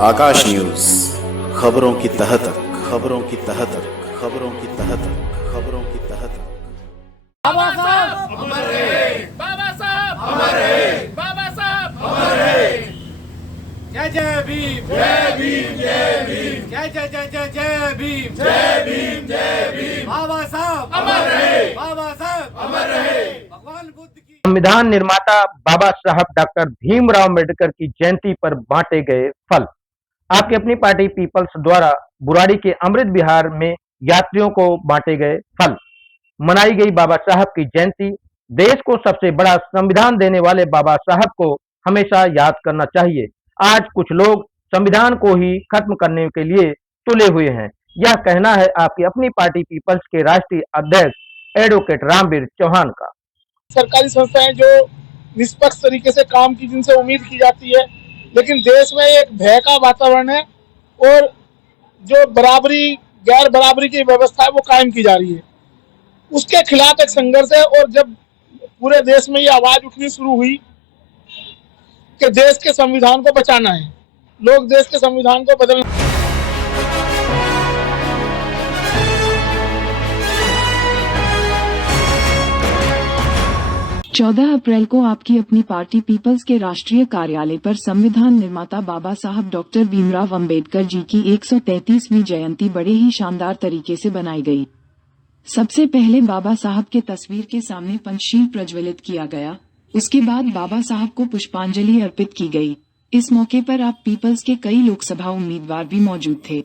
आकाश news, खबरों की तह तक, खबरों की तह तक, खबरों की तह तक, खबरों की तह तक। बाबा साहब अमर रहे, बाबा साहब अमर रहे, बाबा साहब अमर रहे। जय जय भीम, जय भीम, जय भीम, जय जय जय जय जय भीम, जय भीम, जय भीम। बाबा साहब अमर रहे, बाबा साहब अमर रहे। भगवान बुद्ध की संविधान निर्माता बाबा साहब डॉक्टर भीमराव अम्बेडकर की जयंती पर बांटे गए फल। आपकी अपनी पार्टी पीपल्स द्वारा बुराड़ी के अमृत विहार में यात्रियों को बांटे गए फल। मनाई गई बाबा साहब की जयंती। देश को सबसे बड़ा संविधान देने वाले बाबा साहब को हमेशा याद करना चाहिए। आज कुछ लोग संविधान को ही खत्म करने के लिए तुले हुए हैं। यह कहना है आपकी अपनी पार्टी पीपल्स के राष्ट्रीय अध्यक्ष एडवोकेट रामवीर चौहान का। सरकारी संस्थाएं जो निष्पक्ष तरीके से काम की, जिनसे उम्मीद की जाती है, लेकिन देश में एक भय का वातावरण है और जो बराबरी गैर बराबरी की व्यवस्था है वो कायम की जा रही है। उसके खिलाफ एक संघर्ष है। और जब पूरे देश में ये आवाज उठनी शुरू हुई कि देश के संविधान को बचाना है, लोग देश के संविधान को बदलना। 14 अप्रैल को आपकी अपनी पार्टी पीपल्स के राष्ट्रीय कार्यालय पर संविधान निर्माता बाबा साहब डॉक्टर भीमराव अंबेडकर जी की 133वीं जयंती बड़े ही शानदार तरीके से बनाई गई। सबसे पहले बाबा साहब के तस्वीर के सामने पंचशील प्रज्वलित किया गया। उसके बाद बाबा साहब को पुष्पांजलि अर्पित की गई। इस मौके पर आप पीपल्स के कई लोकसभा उम्मीदवार भी मौजूद थे।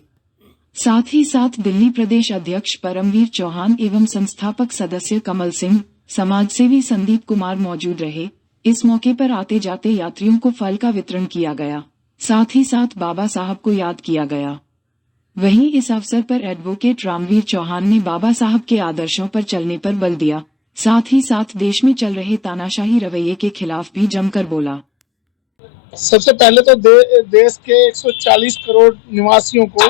साथ ही साथ दिल्ली प्रदेश अध्यक्ष परमवीर चौहान एवं संस्थापक सदस्य कमल सिंह, समाजसेवी संदीप कुमार मौजूद रहे। इस मौके पर आते जाते यात्रियों को फल का वितरण किया गया। साथ ही साथ बाबा साहब को याद किया गया। वहीं इस अवसर पर एडवोकेट रामवीर चौहान ने बाबा साहब के आदर्शों पर चलने पर बल दिया। साथ ही साथ देश में चल रहे तानाशाही रवैये के खिलाफ भी जमकर बोला। सबसे पहले तो देश के 140 करोड़ निवासियों को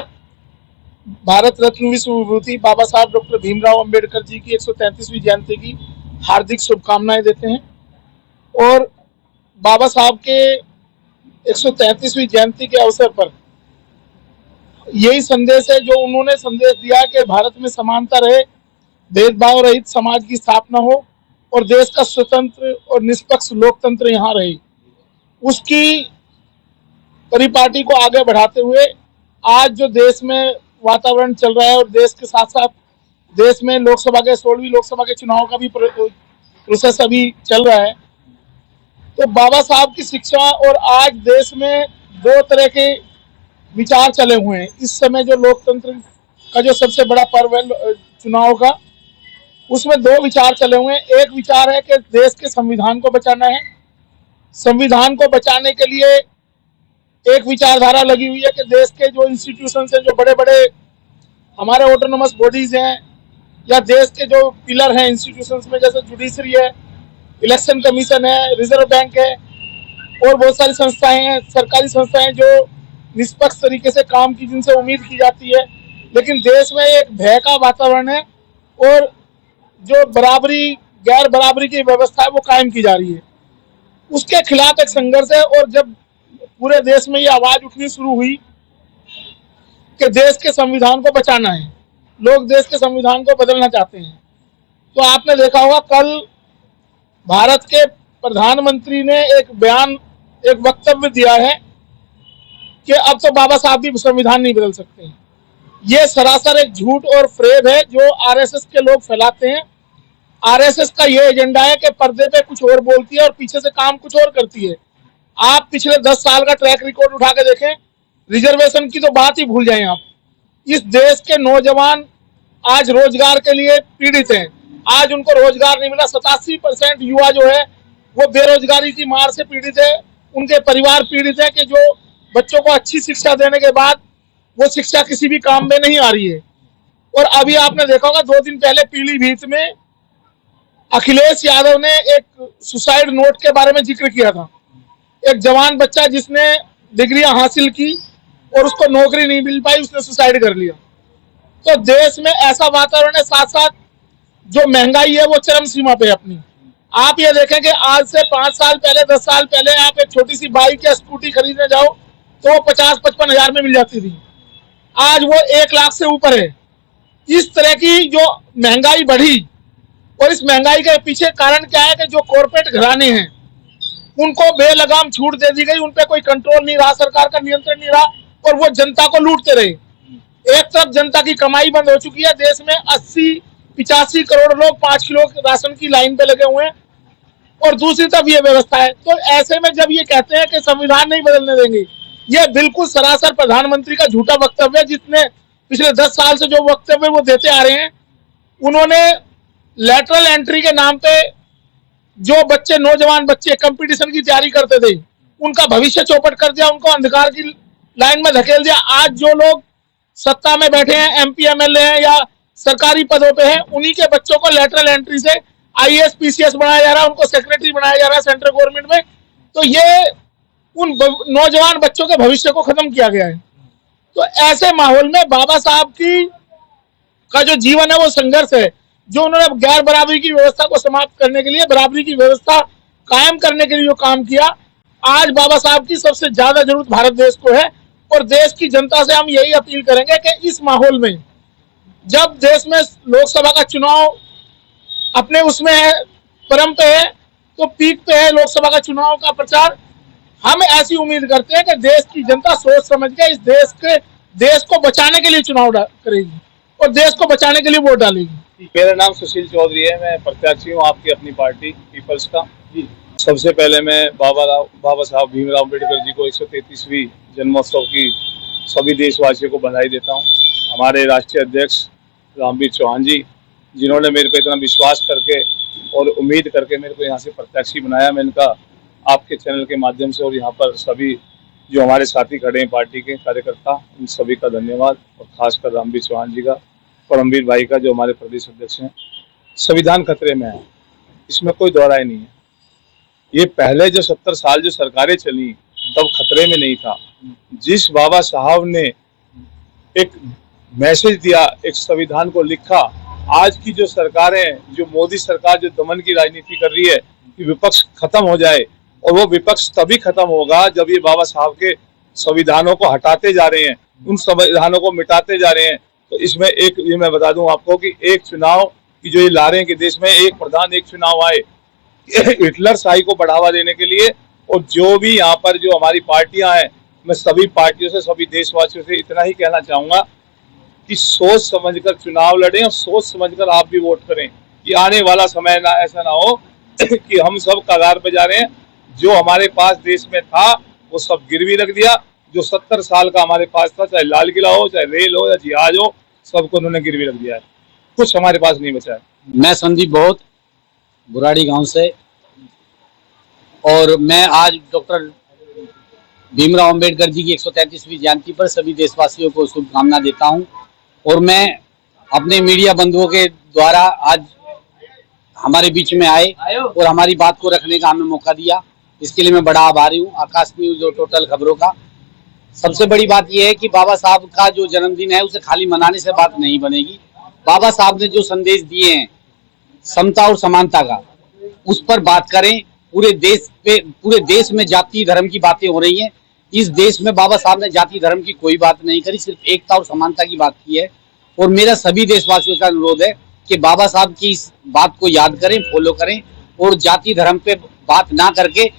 भारत रत्न विश्व विभूति बाबा साहब डॉक्टर भीमराव अंबेडकर जी की 133वीं जयंती की हार्दिक शुभकामनाएं देते हैं। और बाबा साहब के 133वीं जयंती के अवसर पर यही संदेश है जो उन्होंने संदेश दिया कि भारत में समानता रहे, भेदभाव रहित समाज की स्थापना हो और देश का स्वतंत्र और निष्पक्ष लोकतंत्र यहाँ रहे। उसकी परिपाटी को आगे बढ़ाते हुए आज जो देश में वातावरण चल रहा है और देश के साथ साथ देश में लोकसभा के 16वीं लोकसभा के चुनाव का भी प्रोसेस अभी चल रहा है, तो बाबा साहब की शिक्षा और आज देश में दो तरह के विचार चले हुए हैं। इस समय जो लोकतंत्र का जो सबसे बड़ा पर्व है चुनाव का, उसमें दो विचार चले हुए हैं। एक विचार है कि देश के संविधान को बचाना है। संविधान को बचाने के लिए एक विचारधारा लगी हुई है कि देश के जो इंस्टीट्यूशंस हैं, जो बड़े बड़े हमारे ऑटोनोमस बॉडीज हैं या देश के जो पिलर हैं इंस्टीट्यूशंस में, जैसे जुडिशरी है, इलेक्शन कमीशन है, रिजर्व बैंक है और बहुत सारी संस्थाएं हैं, सरकारी संस्थाएं जो निष्पक्ष तरीके से काम की, जिनसे उम्मीद की जाती है, लेकिन देश में एक भय का वातावरण है और जो बराबरी गैर बराबरी की व्यवस्था है वो कायम की जा रही है। उसके खिलाफ एक संघर्ष है। और जब पूरे देश में ये आवाज उठनी शुरू हुई कि देश के संविधान को बचाना है, लोग देश के संविधान को बदलना चाहते हैं, तो आपने देखा होगा कल भारत के प्रधानमंत्री ने एक बयान, एक वक्तव्य दिया है कि अब तो बाबा साहब भी संविधान नहीं बदल सकते। ये सरासर एक झूठ और फ्रेब है जो आरएसएस के लोग फैलाते हैं। आरएसएस का ये एजेंडा है कि पर्दे पे कुछ और बोलती है और पीछे से काम कुछ और करती है। आप पिछले 10 साल का ट्रैक रिकॉर्ड उठा के देखें, रिजर्वेशन की तो बात ही भूल जाएं आप। इस देश के नौजवान आज रोजगार के लिए पीड़ित हैं। आज उनको रोजगार नहीं मिला। 87% युवा जो है वो बेरोजगारी की मार से पीड़ित है। उनके परिवार पीड़ित है कि जो बच्चों को अच्छी शिक्षा देने के बाद वो शिक्षा किसी भी काम में नहीं आ रही है। और अभी आपने देखा होगा 2 दिन पहले पीलीभीत में अखिलेश यादव ने एक सुसाइड नोट के बारे में जिक्र किया था। एक जवान बच्चा जिसने डिग्रियां हासिल की और उसको नौकरी नहीं मिल पाई, उसने सुसाइड कर लिया। तो देश में ऐसा वातावरण है। साथ साथ जो महंगाई है वो चरम सीमा पे अपनी। आप ये देखें कि आज से 5 साल पहले, 10 साल पहले आप एक छोटी सी बाइक या स्कूटी खरीदने जाओ तो 50-55 हजार में मिल जाती थी, आज वो 1 लाख से ऊपर है। इस तरह की जो महंगाई बढ़ी, और इस महंगाई के पीछे कारण क्या है कि जो कॉर्पोरेट घराने हैं उनको बेलगाम छूट दे दी गई, उन पे कोई कंट्रोल नहीं रहा, सरकार का नियंत्रण नहीं रहा, और वो जनता को लूटते रहे। एक तरफ जनता की कमाई बंद हो चुकी है, देश में 80-85 करोड़ लोग 5 किलो राशन की लाइन पे लगे हुए हैं, और दूसरी तरफ ये व्यवस्था है। तो ऐसे में जब ये कहते हैं कि संविधान नहीं बदलने देंगे, ये बिल्कुल सरासर प्रधानमंत्री का झूठा वक्तव्य है, जिसने पिछले 10 साल से जो वक्तव्य वो देते आ रहे हैं। उन्होंने लैटरल एंट्री के नाम पे जो बच्चे, नौजवान बच्चे कंपटीशन की तैयारी करते थे, उनका भविष्य चौपट कर दिया, उनको अंधकार की लाइन में धकेल दिया। आज जो लोग सत्ता में बैठे हैं, एमपी एमएलए हैं या सरकारी पदों पे हैं, उन्हीं के बच्चों को लैटरल एंट्री से आईएएस पीसीएस बनाया जा रहा है, उनको सेक्रेटरी बनाया जा रहा है सेंट्रल गवर्नमेंट में। तो ये उन नौजवान बच्चों के भविष्य को खत्म किया गया है। तो ऐसे माहौल में बाबा साहब का जो जीवन है वो संघर्ष है। जो उन्होंने गैर बराबरी की व्यवस्था को समाप्त करने के लिए, बराबरी की व्यवस्था कायम करने के लिए जो काम किया, आज बाबा साहब की सबसे ज्यादा जरूरत भारत देश को है। और देश की जनता से हम यही अपील करेंगे कि इस माहौल में, जब देश में लोकसभा का चुनाव अपने उसमें है, परम पे है, तो पीक पे है लोकसभा का चुनाव का प्रचार, हम ऐसी उम्मीद करते हैं कि देश की जनता सोच समझ के इस देश को बचाने के लिए चुनाव करेगी और देश को बचाने के लिए वोट डालेगी। मेरा नाम सुशील चौधरी है, मैं प्रत्याशी हूँ आपकी अपनी पार्टी पीपल्स का। सबसे पहले मैं बाबा साहब भीमराव अम्बेडकर जी को 133वीं जन्मोत्सव की सभी देशवासियों को बधाई देता हूँ। हमारे राष्ट्रीय अध्यक्ष रामवीर चौहान जी, जिन्होंने मेरे पे इतना विश्वास करके और उम्मीद करके मेरे को यहाँ से प्रत्याशी बनाया, मैं इनका आपके चैनल के माध्यम से और यहाँ पर सभी जो हमारे साथी खड़े हैं पार्टी के कार्यकर्ता, उन सभी का धन्यवाद, और खासकर रामवीर चौहान जी का, परमवीर भाई का जो हमारे प्रदेश अध्यक्ष हैं। संविधान खतरे में है, इसमें कोई दोहराई नहीं है। ये पहले जो 70 साल जो सरकारें चली तब खतरे में नहीं था। जिस बाबा साहब ने एक मैसेज दिया, एक संविधान को लिखा, आज की जो सरकारें, जो मोदी सरकार जो दमन की राजनीति कर रही है कि विपक्ष खत्म हो जाए, और वो विपक्ष तभी खत्म होगा जब ये बाबा साहब के संविधानों को हटाते जा रहे हैं, उन संविधानों को मिटाते जा रहे हैं। तो इसमें एक ये मैं बता दूं आपको कि एक चुनाव की जो ये ला रहे हैं कि देश में एक प्रधान एक चुनाव आए, हिटलर शाही को बढ़ावा देने के लिए। और जो भी यहाँ पर जो हमारी पार्टियां हैं, मैं सभी पार्टियों से, सभी देशवासियों से इतना ही कहना चाहूंगा कि सोच समझकर चुनाव लड़ें और सोच समझकर आप भी वोट करें, कि आने वाला समय ना ऐसा ना हो कि हम सब कगार पे जा रहे हैं। जो हमारे पास देश में था वो सब गिरवी रख दिया। जो 70 साल का हमारे पास था, चाहे लाल किला हो, चाहे रेल हो या जहाज हो, सबको उन्होंने गिरवी रख दिया है। कुछ हमारे पास नहीं बचा है। मैं संदीप बहुत बुराड़ी गांव से, और मैं आज डॉक्टर भीमराव अंबेडकर जी की 133वीं जयंती पर सभी देशवासियों को शुभकामना देता हूं। और मैं अपने मीडिया बंधुओं के द्वारा आज हमारे बीच में आए और हमारी बात को रखने का हमें मौका दिया, इसके लिए मैं बड़ा आभारी हूँ। आकाश न्यूज और टोटल खबरों का। सबसे बड़ी बात यह है कि बाबा साहब का जो जन्मदिन है उसे खाली मनाने से बात नहीं बनेगी। बाबा साहब ने जो संदेश दिए हैं समता और समानता का, उस पर बात करें। पूरे देश में जाति धर्म की बातें हो रही हैं। इस देश में बाबा साहब ने जाति धर्म की कोई बात नहीं करी, सिर्फ एकता और समानता की बात की है। और मेरा सभी देशवासियों का अनुरोध है कि बाबा साहब की इस बात को याद करें, फॉलो करें, और जाति धर्म पे बात ना करके